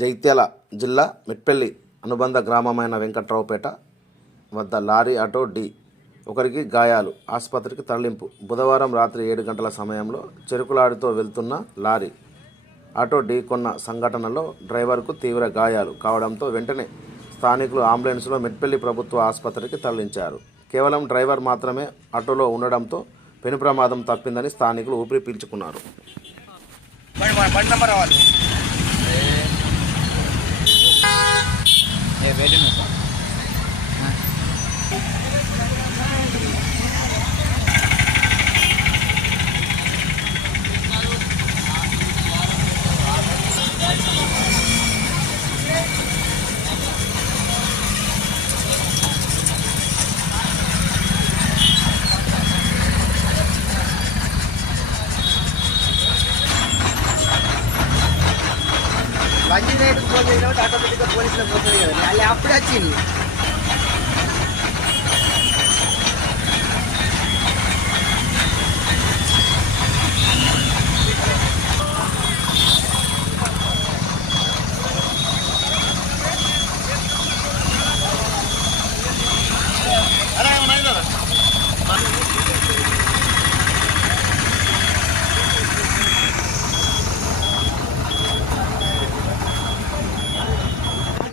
జైత్యాల జిల్లా మిట్పల్లి అనుబంధ గ్రామమైన వెంకట్రావుపేట వద్ద లారీ ఆటో డి ఒకరికి గాయాలు ఆసుపత్రికి తరలింపు. బుధవారం రాత్రి ఏడు గంటల సమయంలో చెరుకులాడితో వెళ్తున్న లారీ ఆటో ఢీ కొన్న సంఘటనలో డ్రైవర్కు తీవ్ర గాయాలు కావడంతో వెంటనే స్థానికులు అంబులెన్స్లో మెట్పల్లి ప్రభుత్వ ఆసుపత్రికి తరలించారు. కేవలం డ్రైవర్ మాత్రమే ఆటోలో ఉండడంతో పెను ప్రమాదం తప్పిందని స్థానికులు ఊపిరి పీల్చుకున్నారు. velho não. వజీరేటు ఫోన్ చేసినప్పుడు ఆటోమేటిక్గా పోలీసులకు పోతుంది కదండి అది అప్పుడే వచ్చింది